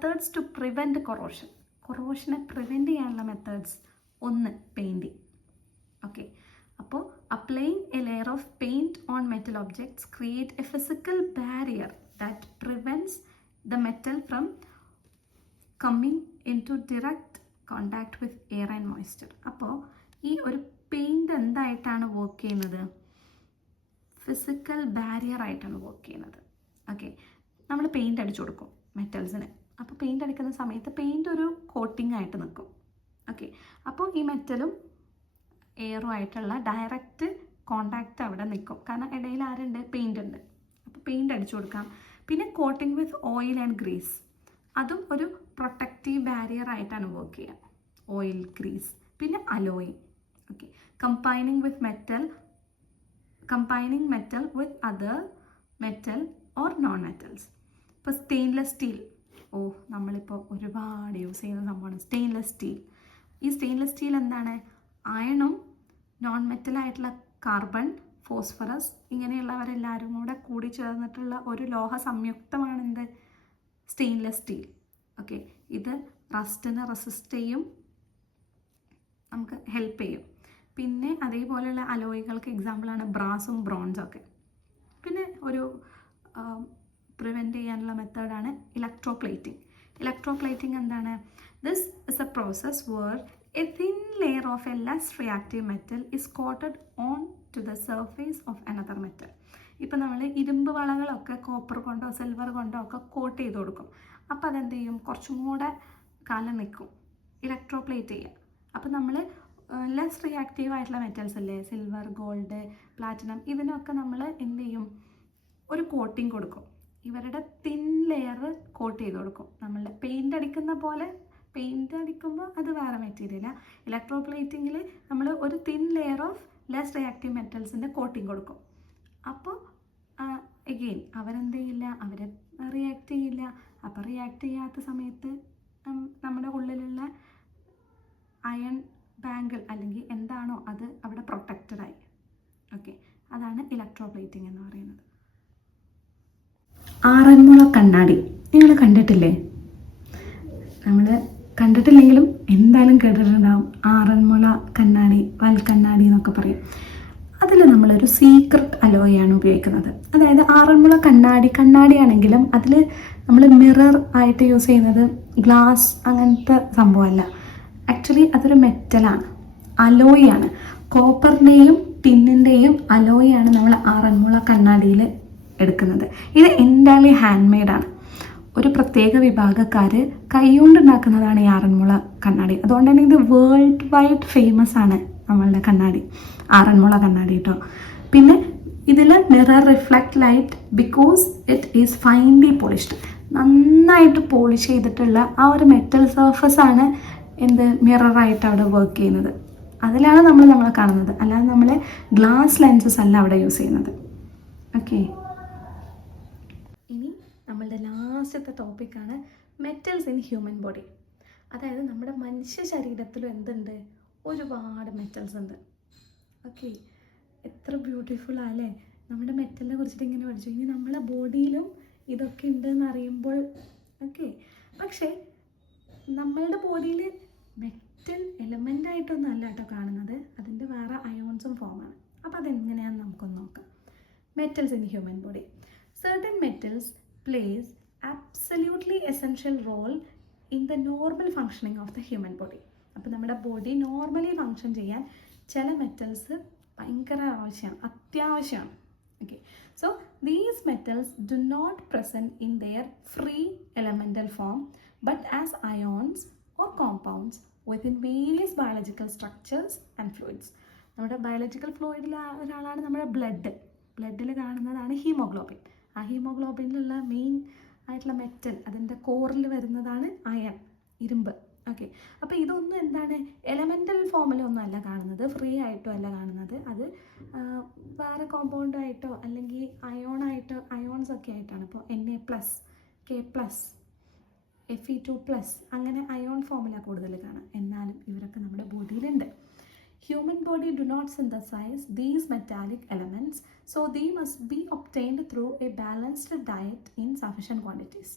Methods to prevent കൊറോഷനെ prevent ചെയ്യാനുള്ള methods, ഒന്ന് പെയിൻറ്റിങ്. ഓക്കെ, അപ്പോൾ applying a layer of paint on metal objects create a physical barrier that prevents the metal from coming into direct contact with air and moisture. അപ്പോൾ ഈ ഒരു paint എന്തായിട്ടാണ് work ചെയ്യുന്നത്? Physical barrier ആയിട്ടാണ് work ചെയ്യുന്നത്. Okay, നമ്മൾ paint അടിച്ചു കൊടുക്കും മെറ്റൽസിന്. അപ്പോൾ പെയിൻറ്റ് അടിക്കുന്ന സമയത്ത് പെയിൻറ്റ് ഒരു കോട്ടിംഗ് ആയിട്ട് നിൽക്കും. ഓക്കെ, അപ്പോൾ ഈ മെറ്റലും എയറും ആയിട്ടുള്ള ഡയറക്റ്റ് കോണ്ടാക്റ്റ് അവിടെ നിൽക്കും. കാരണം ഇടയിൽ ആരുണ്ട്? പെയിൻ്റ് ഉണ്ട്. അപ്പോൾ പെയിൻറ്റ് അടിച്ചു കൊടുക്കാം. പിന്നെ coating with oil and grease, അതും ഒരു പ്രൊട്ടക്റ്റീവ് ബാരിയർ ആയിട്ടാണ് വർക്ക് ചെയ്യുക. Oil, grease. പിന്നെ alloying. Okay, combining metal with other metal or non metals. ഇപ്പോൾ സ്റ്റെയിൻലെസ് സ്റ്റീൽ, നമ്മളിപ്പോൾ ഒരുപാട് യൂസ് ചെയ്യുന്ന സംഭവമാണ് സ്റ്റെയിൻലെസ് സ്റ്റീൽ. ഈ സ്റ്റെയിൻലെസ് സ്റ്റീൽ എന്താണ്? അയണും നോൺ മെറ്റലായിട്ടുള്ള കാർബൺ, ഫോസ്ഫറസ് ഇങ്ങനെയുള്ളവരെല്ലാവരും കൂടി ചേർന്നിട്ടുള്ള ഒരു ലോഹ സംയുക്തമാണ് എന്ത്? Stainless steel. ഓക്കെ, ഇത് റസ്റ്റിനെ റെസിസ്റ്റ് ചെയ്യും, നമുക്ക് ഹെൽപ്പ് ചെയ്യും. പിന്നെ അതേപോലെയുള്ള അലോയികൾക്ക് എക്സാമ്പിളാണ് ബ്രാസും ബ്രോൺസും ഒക്കെ. പിന്നെ ഒരു പ്രിവെൻറ്റ് ചെയ്യാനുള്ള മെത്തേഡാണ് ഇലക്ട്രോപ്ലേറ്റിംഗ് എന്താണ്? This is a process where a thin layer of a less reactive metal is coated on to the surface of another metal. ഇപ്പോൾ നമ്മൾ ഇരുമ്പ് വളകളൊക്കെ കോപ്പർ കൊണ്ടോ സിൽവർ കൊണ്ടോ ഒക്കെ കോട്ട് ചെയ്ത് കൊടുക്കും. അപ്പോൾ അതെന്ത് ചെയ്യും? കുറച്ചും കൂടെ കാലം നിൽക്കും. ഇലക്ട്രോപ്ലേറ്റ് ചെയ്യുക. അപ്പോൾ നമ്മൾ ലെസ് റിയാക്റ്റീവ് ആയിട്ടുള്ള മെറ്റൽസ് അല്ലേ, സിൽവർ, ഗോൾഡ്, പ്ലാറ്റിനം, ഇതിനൊക്കെ നമ്മൾ എന്ത് ചെയ്യും? ഒരു കോട്ടിങ് കൊടുക്കും. ഇവരുടെ തിൻ ലെയർ കോട്ട് ചെയ്ത് കൊടുക്കും. നമ്മൾ പെയിൻ്റ് അടിക്കുന്ന പോലെ. പെയിൻറ്റ് അടിക്കുമ്പോൾ അത് വേറെ മെറ്റീരിയലാണ്. ഇലക്ട്രോപ്ലേറ്റിങ്ങിൽ നമ്മൾ ഒരു thin layer of less reactive മെറ്റൽസിൻ്റെ കോട്ടിങ് കൊടുക്കും. അപ്പോൾ എഗെയിൻ അവരെന്ത് ചെയ്യില്ല? അവർ റിയാക്ട് ചെയ്യില്ല. അപ്പോൾ റിയാക്ട് ചെയ്യാത്ത സമയത്ത് നമ്മുടെ ഉള്ളിലുള്ള അയൺ ബാങ്കിൾ അല്ലെങ്കിൽ എന്താണോ അത് അവിടെ പ്രൊട്ടക്റ്റഡായി. ഓക്കെ, അതാണ് ഇലക്ട്രോപ്ലേറ്റിംഗ് എന്ന് പറയുന്നത്. ആറന്മുള കണ്ണാടി നിങ്ങൾ കണ്ടിട്ടില്ലേ? നമ്മൾ കണ്ടിട്ടില്ലെങ്കിലും എന്തായാലും കേട്ടിട്ടുണ്ടാവും. ആറന്മുള കണ്ണാടി, വൽക്കണ്ണാടി എന്നൊക്കെ പറയും. അതിൽ നമ്മളൊരു സീക്രട്ട് അലോയാണ് ഉപയോഗിക്കുന്നത്. അതായത് ആറന്മുള കണ്ണാടിയാണെങ്കിലും അതിൽ നമ്മൾ മിറർ ആയിട്ട് യൂസ് ചെയ്യുന്നത് ഗ്ലാസ് അങ്ങനത്തെ സംഭവമല്ല. ആക്ച്വലി അതൊരു മെറ്റലാണ്, അലോയാണ്. കോപ്പറിൻ്റെയും ടിന്നിൻ്റെയും അലോയാണ് നമ്മൾ ആറന്മുള കണ്ണാടിയിൽ എടുക്കുന്നത്. ഇത് എൻ്റയർലി ഹാൻഡ് മെയ്ഡാണ്. ഒരു പ്രത്യേക വിഭാഗക്കാർ കൈകൊണ്ടുണ്ടാക്കുന്നതാണ് ഈ ആറന്മുള കണ്ണാടി. അതുകൊണ്ട് തന്നെ ഇത് വേൾഡ് വൈഡ് ഫേമസ് ആണ് നമ്മളുടെ കണ്ണാടി, ആറന്മുള കണ്ണാടി കേട്ടോ. പിന്നെ ഇതിൽ mirror reflect light because it is finely polished. നന്നായിട്ട് പോളിഷ് ചെയ്തിട്ടുള്ള ആ ഒരു മെറ്റൽ സർഫസ് ആണ് എന്ത് മിററായിട്ട് അവിടെ വർക്ക് ചെയ്യുന്നത്. അതിലാണ് നമ്മളെ കാണുന്നത്. അല്ലാതെ നമ്മൾ ഗ്ലാസ് ലെൻസസ് അല്ല അവിടെ യൂസ് ചെയ്യുന്നത്. ഓക്കെ, ഇനി നമ്മളുടെ ലാസ്റ്റത്തെ ടോപ്പിക്കാണ് മെറ്റൽസ് ഇൻ ഹ്യൂമൻ ബോഡി. അതായത് നമ്മുടെ മനുഷ്യ ശരീരത്തിലും എന്തുണ്ട്? ഒരുപാട് മെറ്റൽസ് ഉണ്ട്. ഓക്കെ, എത്ര ബ്യൂട്ടിഫുൾ ആല്ലേ? നമ്മുടെ മെറ്റലിനെ കുറിച്ചിട്ട് ഇങ്ങനെ പഠിച്ചു. ഇനി നമ്മളെ ബോഡിയിലും ഇതൊക്കെ ഉണ്ടെന്ന് അറിയുമ്പോൾ ഓക്കെ. പക്ഷേ നമ്മളുടെ ബോഡിയിൽ മെറ്റൽ എലമെൻ്റ് ആയിട്ടൊന്നും അല്ല കേട്ടോ കാണുന്നത്. അതിൻ്റെ വേറെ അയോൺസും ഫോമാണ്. അപ്പോൾ അതെങ്ങനെയാണെന്ന് നമുക്കൊന്ന് നോക്കാം. Metals in human body. Certain metals plays absolutely essential role in the normal functioning of the human body. അപ്പോൾ നമ്മുടെ ബോഡി നോർമലി ഫങ്ഷൻ ചെയ്യാൻ ചില മെറ്റൽസ് ഭയങ്കര അത്യാവശ്യമാണ്. Okay, so these metals do not present in their free elemental form but as ions or compounds within various biological structures and fluids. നമ്മുടെ biological ഫ്ലൂയിഡിൽ ഒരാളാണ് നമ്മുടെ ബ്ലഡിൽ കാണുന്നതാണ് ഹീമോഗ്ലോബിൻ. ആ ഹീമോഗ്ലോബിനിലുള്ള മെയിൻ ആയിട്ടുള്ള മെറ്റൽ, അതിൻ്റെ കോറിൽ വരുന്നതാണ് അയൺ, ഇരുമ്പ്. ഓക്കെ, അപ്പോൾ ഇതൊന്നും എന്താണ് എലമെൻ്റൽ ഫോമിലൊന്നും അല്ല കാണുന്നത്, ഫ്രീ ആയിട്ടോ അല്ല കാണുന്നത്. അത് വേറെ കോമ്പൗണ്ടായിട്ടോ അല്ലെങ്കിൽ അയോൺസ് ഒക്കെ ആയിട്ടാണ്. ഇപ്പോൾ Na+, K+, Fe2+, അങ്ങനെ അയോൺ ഫോമിലാണ് കൂടുതൽ കാണാം. എന്നാലും ഇവരൊക്കെ നമ്മുടെ ബോഡിയിലുണ്ട്. Human body do not synthesize these metallic elements, so they must be obtained through a balanced diet in sufficient quantities.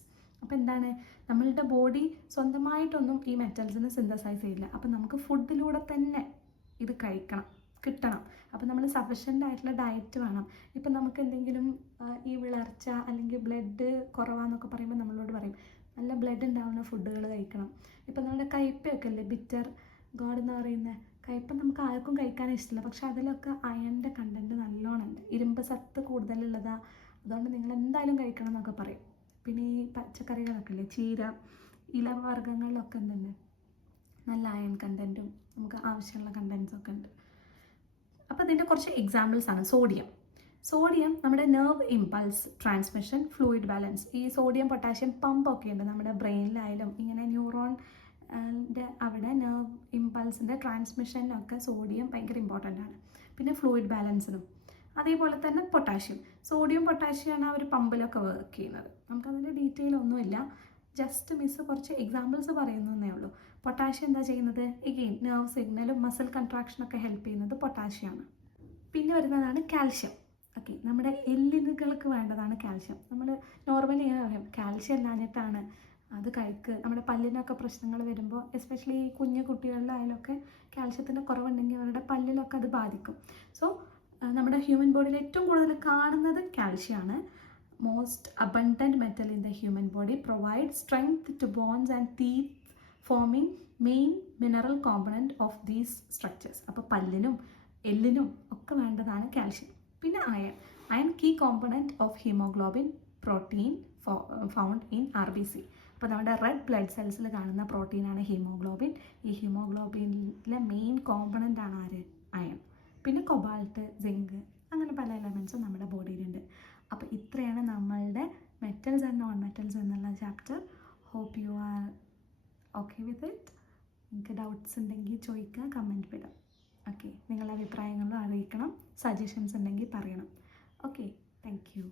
അപ്പോൾ എന്താണ്, നമ്മളുടെ ബോഡി സ്വന്തമായിട്ടൊന്നും ഈ മെറ്റൽസിനെ സിന്തസൈസ് ചെയ്യില്ല. അപ്പോൾ നമുക്ക് ഫുഡിലൂടെ തന്നെ ഇത് കിട്ടണം. അപ്പോൾ നമ്മൾ സഫിഷ്യൻ്റ് ആയിട്ടുള്ള ഡയറ്റ് വേണം. ഇപ്പം നമുക്ക് എന്തെങ്കിലും ഈ വിളർച്ച അല്ലെങ്കിൽ ബ്ലഡ് കുറവാന്നൊക്കെ പറയുമ്പോൾ നമ്മളോട് പറയും നല്ല ബ്ലഡ് ഉണ്ടാവുന്ന ഫുഡുകൾ കഴിക്കണം. ഇപ്പം നമ്മുടെ കയ്പയൊക്കെ അല്ലേ, ബിറ്റർ ഗോഡ് എന്ന് പറയുന്ന കയ്പ നമുക്ക് ആർക്കും കഴിക്കാൻ ഇഷ്ടമില്ല. പക്ഷെ അതിലൊക്കെ അയണിൻ്റെ കണ്ടൻറ്റ് നല്ലോണം ഉണ്ട്, ഇരുമ്പ് സത്ത് കൂടുതലുള്ളതാ. അതുകൊണ്ട് നിങ്ങൾ എന്തായാലും കഴിക്കണം എന്നൊക്കെ പറയും. പിന്നെ ഈ പച്ചക്കറികളൊക്കെ ഇല്ലേ, ചീര, ഇലവർഗ്ഗങ്ങളിലൊക്കെ എന്തുണ്ട്, നല്ല അയൺ കണ്ടൻറ്റും നമുക്ക് ആവശ്യമുള്ള കണ്ടൻസൊക്കെ ഉണ്ട്. അപ്പോൾ ഇതിൻ്റെ കുറച്ച് എക്സാമ്പിൾസ് ആണ്. സോഡിയം നമ്മുടെ nerve impulse transmission, fluid balance. ഈ സോഡിയം പൊട്ടാഷ്യം പമ്പൊക്കെ ഉണ്ട് നമ്മുടെ ബ്രെയിനിലായാലും, ഇങ്ങനെ അവിടെ നെർവ് ഇമ്പൾസിൻ്റെ ട്രാൻസ്മിഷനൊക്കെ സോഡിയം ഭയങ്കര ഇമ്പോർട്ടൻ്റ് ആണ്. പിന്നെ ഫ്ലൂയിഡ് ബാലൻസിനും അതേപോലെ തന്നെ സോഡിയം പൊട്ടാഷ്യമാണ് ആ ഒരു പമ്പിലൊക്കെ വർക്ക് ചെയ്യുന്നത്. നമുക്കതിൻ്റെ ഡീറ്റെയിൽ ഒന്നുമില്ല, ജസ്റ്റ് മിസ് കുറച്ച് എക്സാമ്പിൾസ് പറയുന്നതേ ഉള്ളൂ. പൊട്ടാഷ്യം എന്താ ചെയ്യുന്നത്, എഗെയിൻ നെർവ് സിഗ്നലും മസിൽ കൺട്രാക്ഷനൊക്കെ ഹെൽപ്പ് ചെയ്യുന്നത് പൊട്ടാഷ്യമാണ്. പിന്നെ വരുന്നതാണ് കാൽഷ്യം. ഓക്കെ, നമ്മുടെ എല്ലുകൾക്ക് വേണ്ടതാണ് കാൽഷ്യം. നമ്മൾ നോർമലി പറയും കാൽഷ്യം ഇല്ലാഞ്ഞിട്ടാണ് അത് നമ്മുടെ പല്ലിനൊക്കെ പ്രശ്നങ്ങൾ വരുമ്പോൾ, എസ്പെഷ്യലി ഈ കുഞ്ഞു കുട്ടികളിലായാലൊക്കെ കാൽഷ്യത്തിൻ്റെ കുറവുണ്ടെങ്കിൽ അവരുടെ പല്ലിലൊക്കെ അത് ബാധിക്കും. സോ നമ്മുടെ ഹ്യൂമൻ ബോഡിയിൽ ഏറ്റവും കൂടുതൽ കാണുന്നത് കാൽഷ്യമാണ്. Most abundant metal in the human body provide strength to bones and teeth forming main mineral component of these structures. അപ്പോൾ പല്ലിനും എല്ലിനും ഒക്കെ വേണ്ടതാണ് കാൽഷ്യം. പിന്നെ iron key component of haemoglobin protein found in RBC. അപ്പോൾ നമ്മുടെ റെഡ് ബ്ലഡ് സെൽസിൽ കാണുന്ന പ്രോട്ടീനാണ് ഹീമോഗ്ലോബിൻ. ഈ ഹീമോഗ്ലോബിനിലെ മെയിൻ കോമ്പണൻ്റ് ആണ് അയൺ. പിന്നെ കൊബാൾട്ട്, സിങ്ക്, അങ്ങനെ പല എലമെൻറ്റ്സും നമ്മുടെ ബോഡിയിലുണ്ട്. അപ്പോൾ ഇത്രയാണ് നമ്മളുടെ മെറ്റൽസ് ആൻഡ് നോൺ മെറ്റൽസ് എന്നുള്ള chapter. Hope you are okay with it. നിങ്ങൾക്ക് ഡൗട്ട്സ് ഉണ്ടെങ്കിൽ ചോദിക്കുക, കമൻറ്റ് വിടാം. ഓക്കെ, നിങ്ങളുടെ അഭിപ്രായങ്ങളും അറിയിക്കണം, സജഷൻസ് ഉണ്ടെങ്കിൽ പറയണം. Okay, thank you.